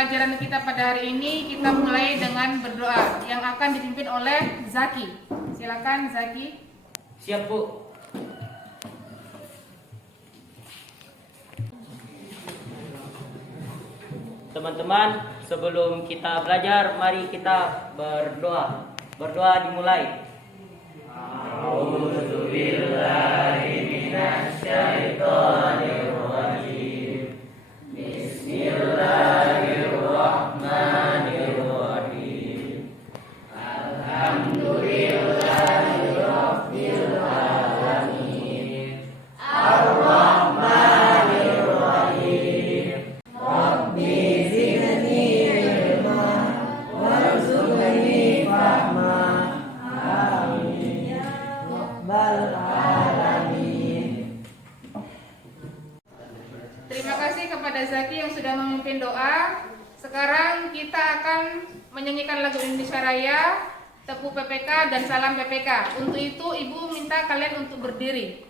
pembelajaran kita pada hari ini kita mulai dengan berdoa yang akan dipimpin oleh Zaki. Silakan Zaki. Siap, Bu. Teman-teman, sebelum kita belajar, mari kita berdoa. Berdoa dimulai. A'udzubillahi minasyaitonirrajim. Bismillahirrahmanirrahim. Alhamdulillahirabbil alamin. Ar-Rahmanirrahim. Rabbi zidni ilma warzuqni fahma. Amin ya rabbal alamin. Terima kasih kepada Zaki yang sudah memimpin doa. Sekarang kita akan menyanyikan lagu Indonesia Raya, Tepu PPK dan Salam PPK. Untuk itu Ibu minta kalian untuk berdiri.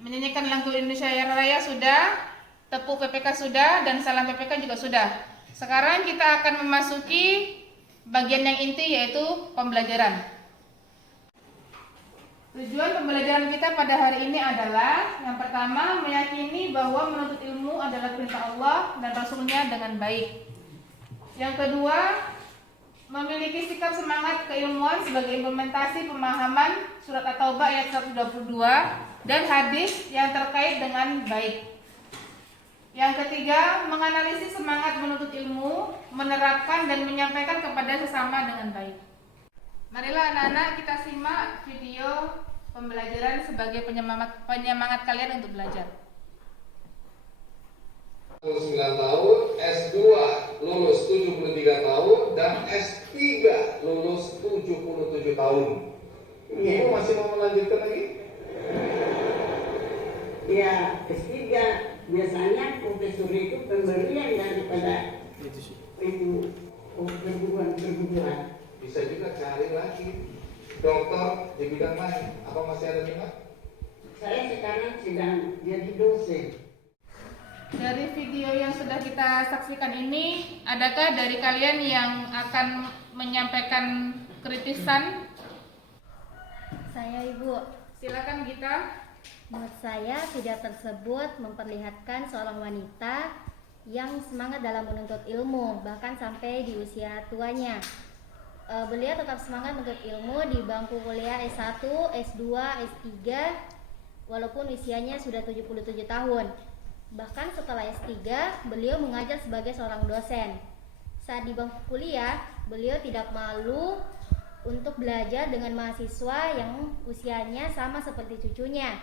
Menyanyikan lagu Indonesia Raya sudah, Tepu PPK sudah, dan Salam PPK juga sudah. Sekarang kita akan memasuki bagian yang inti, yaitu pembelajaran. Tujuan pembelajaran kita pada hari ini adalah yang pertama, meyakini bahwa menuntut ilmu adalah perintah Allah dan Rasulnya dengan baik. Yang kedua, memiliki sikap semangat keilmuan sebagai implementasi pemahaman surat At-Taubah ayat 122 dan hadis yang terkait dengan baik. Yang ketiga, menganalisis semangat menuntut ilmu, menerapkan dan menyampaikan kepada sesama dengan baik. Marilah anak-anak kita simak video pembelajaran sebagai penyemangat kalian untuk belajar. 9 tahun, S2 lulus 73 tahun, dan S3 lulus 77 tahun. Ibu masih mau melanjutkan lagi? Ya, ketiga biasanya profesor itu pemberian daripada itu perguruan. Bisa juga cari lagi dokter di bidang lain. Apa masih ada minat? Saya sekarang sedang jadi dosen. Dari video yang sudah kita saksikan ini, adakah dari kalian yang akan menyampaikan kritisan? Saya, Ibu. Silakan Gita. Menurut saya video tersebut memperlihatkan seorang wanita yang semangat dalam menuntut ilmu, bahkan sampai di usia tuanya. Beliau tetap semangat menuntut ilmu di bangku kuliah S1, S2, S3, walaupun usianya sudah 77 tahun. Bahkan setelah S3, beliau mengajar sebagai seorang dosen. Saat di bangku kuliah, beliau tidak malu untuk belajar dengan mahasiswa yang usianya sama seperti cucunya.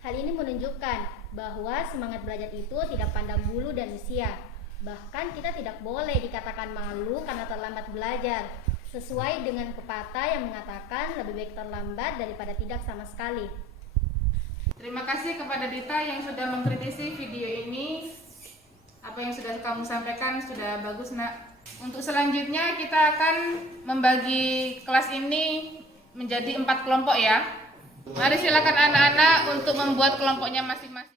Hal ini menunjukkan bahwa semangat belajar itu tidak pandang bulu dan usia. Bahkan kita tidak boleh dikatakan malu karena terlambat belajar. Sesuai dengan pepatah yang mengatakan lebih baik terlambat daripada tidak sama sekali. Terima kasih kepada Dita yang sudah mengkritisi video ini. Apa yang sudah kamu sampaikan sudah bagus, Nak. Untuk selanjutnya kita akan membagi kelas ini menjadi 4 kelompok ya. Mari silakan anak-anak untuk membuat kelompoknya masing-masing.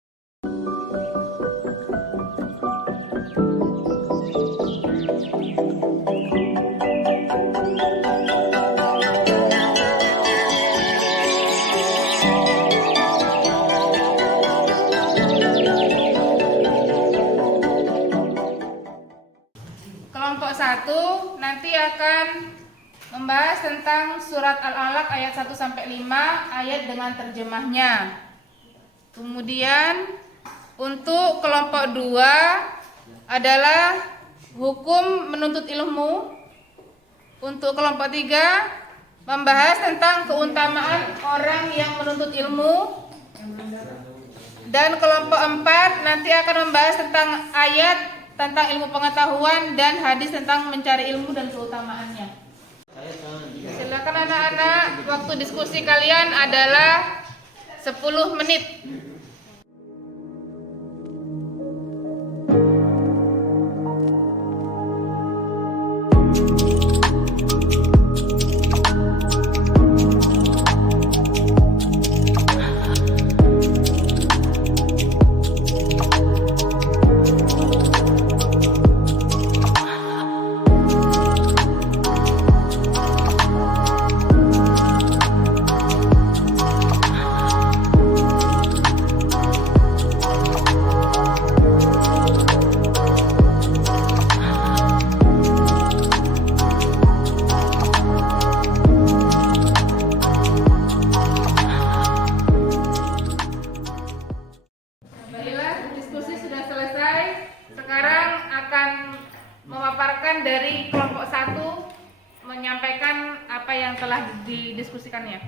Kelompok 1 nanti akan membahas tentang surat Al-Alaq ayat 1 sampai 5 ayat dengan terjemahnya. Kemudian untuk kelompok 2 adalah hukum menuntut ilmu. Untuk kelompok 3 membahas tentang keutamaan orang yang menuntut ilmu. Dan kelompok 4 nanti akan membahas tentang ayat tentang ilmu pengetahuan dan hadis tentang mencari ilmu dan keutamaannya. Silakan anak-anak, waktu diskusi kalian adalah 10 menit. Dari kelompok 1 menyampaikan apa yang telah didiskusikannya.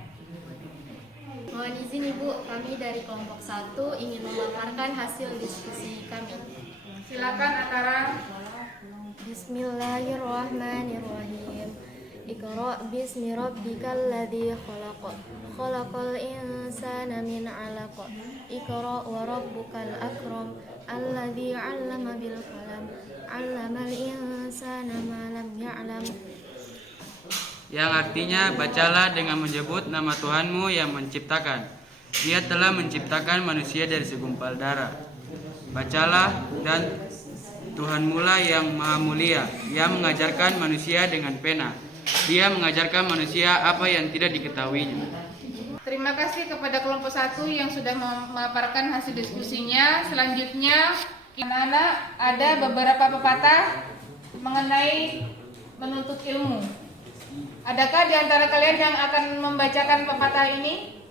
Mohon izin Ibu, kami dari kelompok 1 ingin memaparkan hasil diskusi kami. Silakan Atara. Bismillahirrahmanirrahim. Iqra bismi rabbikal ladzi khalaq. Khalaqal insana min 'alaq. Iqra wa rabbukal akram. Alladzi 'allama bil qalam. 'Allamal insana ma lam ya'lam. Yang artinya, bacalah dengan menyebut nama Tuhanmu yang menciptakan. Dia telah menciptakan manusia dari segumpal darah. Bacalah, dan Tuhanmulah yang maha mulia, yang mengajarkan manusia dengan pena. Dia mengajarkan manusia apa yang tidak diketahuinya. Terima kasih kepada kelompok 1 yang sudah memaparkan hasil diskusinya. Selanjutnya, anak-anak, ada beberapa pepatah mengenai menuntut ilmu. Adakah di antara kalian yang akan membacakan pepatah ini?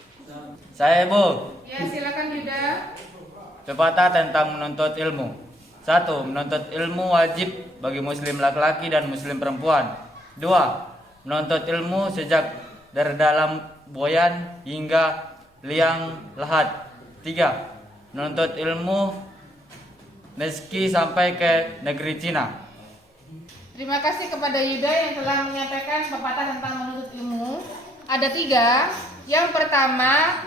Saya, Bu. Ya, silakan Yuda. Pepatah tentang menuntut ilmu. 1. Menuntut ilmu wajib bagi muslim laki-laki dan muslim perempuan. 2. Menuntut ilmu sejak dari dalam buayan hingga liang lahat. 3. Menuntut ilmu meski sampai ke negeri Cina. Terima kasih kepada Yuda yang telah menyampaikan pepatah tentang menuntut ilmu. Ada 3. Yang pertama,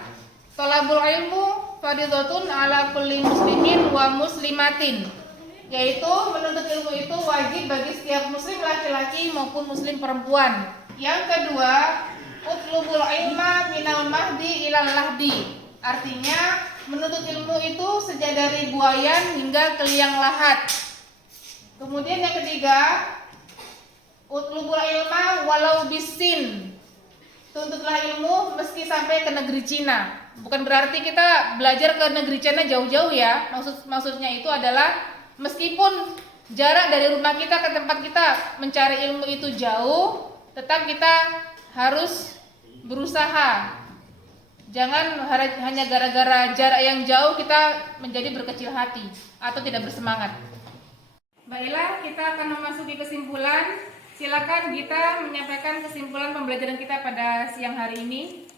thalabul ilmu fardhatun ala kulli muslimin wa muslimatin, yaitu menuntut ilmu itu wajib bagi setiap muslim laki-laki maupun muslim perempuan. Yang kedua, utlubul ilma minal mahdi ilal lahdi, artinya menuntut ilmu itu sejak dari buayan hingga ke liang lahat. Kemudian yang ketiga, utlubul ilma walau bisin, tuntutlah ilmu meski sampai ke negeri Cina. Bukan berarti kita belajar ke negeri Cina jauh-jauh ya. Maksudnya itu adalah meskipun jarak dari rumah kita ke tempat kita mencari ilmu itu jauh, tetap kita harus berusaha. Jangan hanya gara-gara jarak yang jauh kita menjadi berkecil hati atau tidak bersemangat. Baiklah, kita akan memasuki kesimpulan. Silakan Gita menyampaikan kesimpulan pembelajaran kita pada siang hari ini.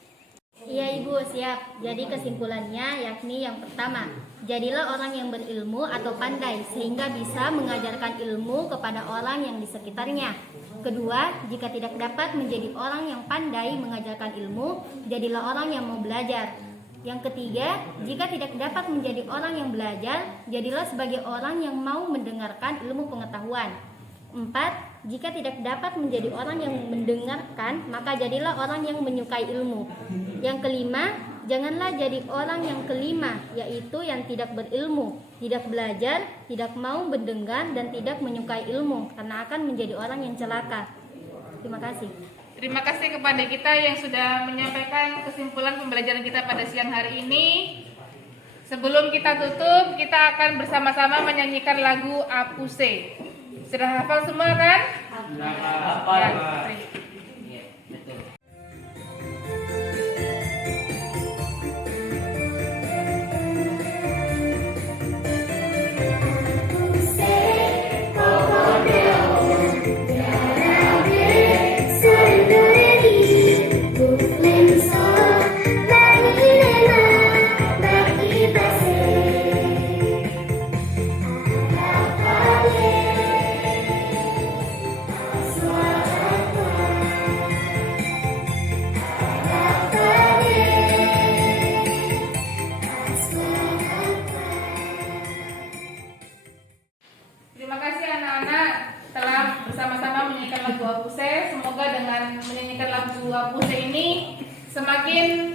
Iya Ibu, siap. Jadi kesimpulannya yakni yang pertama, jadilah orang yang berilmu atau pandai sehingga bisa mengajarkan ilmu kepada orang yang di sekitarnya. Kedua, jika tidak dapat menjadi orang yang pandai mengajarkan ilmu, jadilah orang yang mau belajar. Yang ketiga, jika tidak dapat menjadi orang yang belajar, jadilah sebagai orang yang mau mendengarkan ilmu pengetahuan. 4. Jika tidak dapat menjadi orang yang mendengarkan, maka jadilah orang yang menyukai ilmu. Yang kelima, janganlah jadi orang yang kelima, yaitu yang tidak berilmu, tidak belajar, tidak mau mendengar, dan tidak menyukai ilmu, karena akan menjadi orang yang celaka. Terima kasih. Terima kasih kepada kita yang sudah menyampaikan kesimpulan pembelajaran kita pada siang hari ini. Sebelum kita tutup, kita akan bersama-sama menyanyikan lagu Apuse. Sudah hafal semua kan? Hafal. Ya. Terima kasih anak-anak telah bersama-sama menyanyikan lagu Apuse. Semoga dengan menyanyikan lagu Apuse ini semakin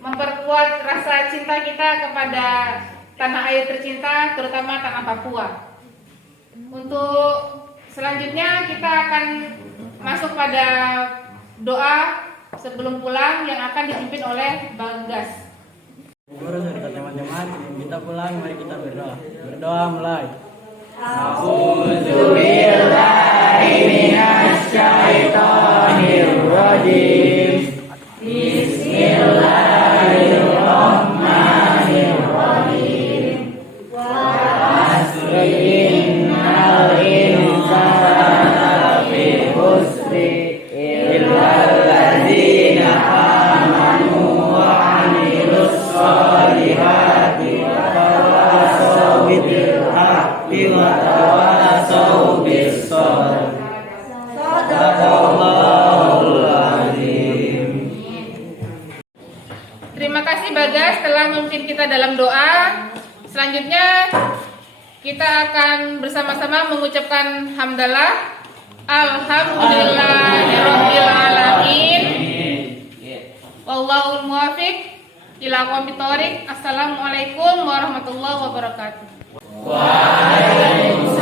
memperkuat rasa cinta kita kepada tanah air tercinta, terutama tanah Papua. Untuk selanjutnya kita akan masuk pada doa sebelum pulang yang akan dipimpin oleh Bagas. Guru serta teman-teman, kita pulang, mari kita berdoa. Berdoa mulai. Terima kasih Bagas telah memimpin kita dalam doa. Selanjutnya kita akan bersama-sama mengucapkan hamdalah. Alhamdulillahirabbil alamin. Wallahul muwaffiq ila aqwamit thoriq. Assalamualaikum warahmatullahi wabarakatuh. Waalaikumsalam.